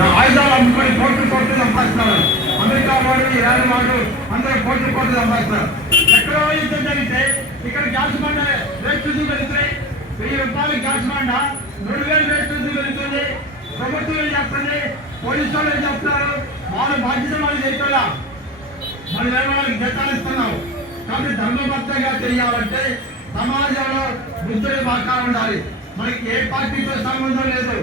ఆయుధాలు అమ్ముకొని కోట్లు సంపాదిస్తున్నారు. అమెరికా వాడు, ఇరాన్ వాడు అందరూ కోట్లు సంపాదిస్తున్నారు. ఎక్కడో యుద్ధం జరిగితే ఇక్కడ గ్యాస్ బండ రేట్లు పెరుగుతున్నాయి. 1000 రూపాయలు గ్యాస్ బండ 3000 రేట్లు పెరుగుతుంది. ప్రభుత్వం ఏం చేస్తుంది, పోలీసు వాళ్ళు ఏం చెప్తున్నారు, వాళ్ళ బాధ్యత వాళ్ళు చేయటంలా, వాళ్ళకి జీతాలు ఇస్తున్నావు. కాబట్టి ధర్మబద్ధంగా తెలియాలంటే సమాజంలో బుద్ధుడి బాగా ఉండాలి. మనకి ఏ పార్టీతో సంబంధం లేదు,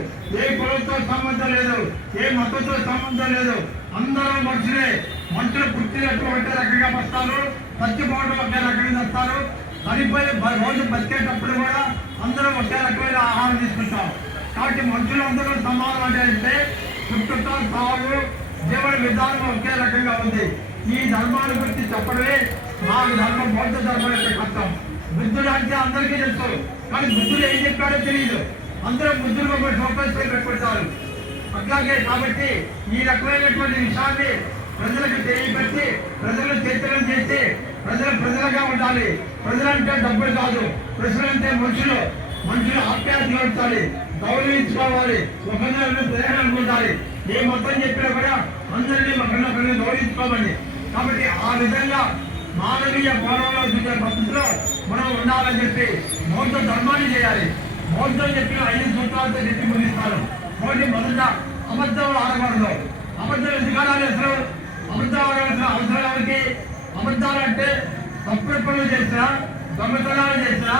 ఏ కులంతో సంబంధం లేదు, ఏ మతంతో సంబంధం లేదు. అందరూ మనుషులు పుట్టినట్టు ఒకే రకంగా వస్తారు, చచ్చిపోవడం ఒకే రకంగా వస్తారు. చనిపోయి రోజు బతికేటప్పుడు కూడా అందరూ ఒకే రకమైన ఆహారం తీసుకుంటాం. కాబట్టి మనుషులందరూ సమానం అంటే పుట్టుక, సాగు, జీవన విధానం ఒకే రకంగా ఉంది. ఈ ధర్మాల గురించి చెప్పడమే మా ధర్మం, బౌద్ధ ధర్మం యొక్క కష్టం. బుద్ధుడు అంటే అందరికీ తెలుసు, కానీ బుద్ధుడు ఏం చెప్పాడో తెలియదు. అందరూ బుద్ధుడు ఒక ఫోకస్ పెట్టుకుంటారు. అట్లాగే కాబట్టి ఈ రకమైనటువంటి విషయాన్ని ప్రజలకు తెలియపెట్టి ప్రజలు చైతన్యం చేసి ప్రజలుగా ఉండాలి. ప్రజలంటే డబ్బులు కాదు, ప్రజలంటే మనుషులు ఆప్యాయత ఉంచాలి, గౌరవించుకోవాలి, ఒకరిని ప్రేరణ ఉండాలి. ఏ మతం చెప్పినా కూడా అందరినీ ఒకరిని గౌరవించుకోవాలి. కాబట్టి ఆ విధంగా మానవీయ గౌరవంలో చూసే పద్ధతిలో మనం ఉండాలని చెప్పి బౌద్ధ ధర్మాన్ని చేయాలి. బౌద్ధం చెప్పిన 5 సూత్రాలతో చెప్పి ముగిస్తారు. మొదట అబద్ధం ఆడకూడదు. అబద్ధం ఎందుకు ఆడాలి? అసలు అబద్ధం ఆడాల్సిన అవసరం ఎవరికి? అబద్ధాలు అంటే తప్పుడు పనులు చేసినా, దొంగతనాలు చేసినా,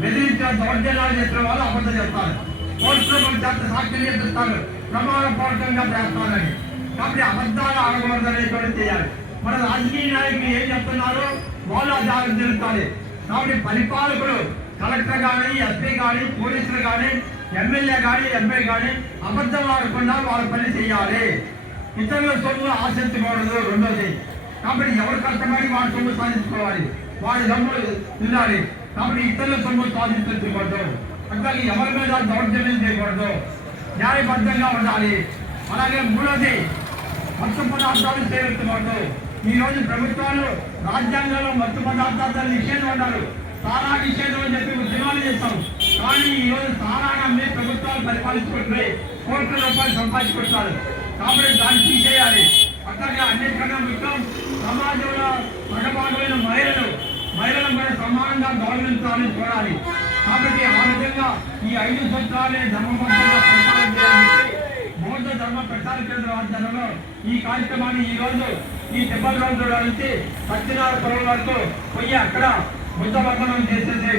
బెదిరించిన దౌర్జన్యాలు చేసిన వాళ్ళు అబద్ధం చేస్తారు. కోర్టులో చేత సాక్షి చేస్తారు, ప్రమాణపూర్వకంగా చేస్తారని. కాబట్టి అబద్ధాలు ఆడకూడదు అనేటువంటి చేయాలి. మన రాజకీయ నాయకులు ఏం చెప్తున్నారో వాళ్ళు అది జరుగుతాయి. కాబట్టి పరిపాలకులు కలెక్టర్ కానీ, ఎస్పీ కానీ, పోలీసులు కానీ, ఎమ్మెల్యే కానీ, ఎంపీ కానీ అబద్ధం ఆడకుండా వాళ్ళ పని చేయాలి. ఇతరుల సొమ్ము ఆశించకూడదు. రెండోది, కాబట్టి ఎవరు కష్టపడి వాడి సొమ్ము సాధించుకోవాలి, వాడి సొమ్ము తినాలి. కాబట్టి ఇతరుల సొమ్ము సాధించకూడదు. అట్లాగే ఎవరి మీద దౌర్జన్యం చేయకూడదు, న్యాయబద్ధంగా ఉండాలి. అలాగే మూడోది, మత్తు పదార్థాలు సేవించకూడదు. ఈ రోజు ప్రభుత్వాలు రాజ్యాంగంలో మత్తు పదార్థాలు నిషేధం ఉన్నారు, సారా నిషేధం అని చెప్పి ఉద్యమాలు చేస్తాం. కానీ ఈ రోజు సారాగా అమ్మి ప్రభుత్వాలు పరిపాలించుకుంటున్నాయి, కోట్ల రూపాయలు సంపాదించుకుంటున్నారు. కాబట్టి దాన్ని తీసేయాలి. అట్లాగే అన్నిటికన్నా ముఖ్యం సమాజంలో సగభాగమైన మహిళలను కూడా సమానంగా గౌరవించాలని చూడాలి. కాబట్టి ఆ విధంగా ఈ 5 సూత్రాలే ధర్మబద్ధంగా ప్రచారం చేయాలని బౌద్ధ ధర్మ ప్రచార కేంద్ర ఆధ్వర్యంలో ఈ కార్యక్రమాన్ని ఈ రోజు ఈ టెంపుల్ గ్రౌండ్ నుంచి సత్యనారాయణ వరకు పోయి అక్కడ బుద్ధ వర్ధనం చేసేసి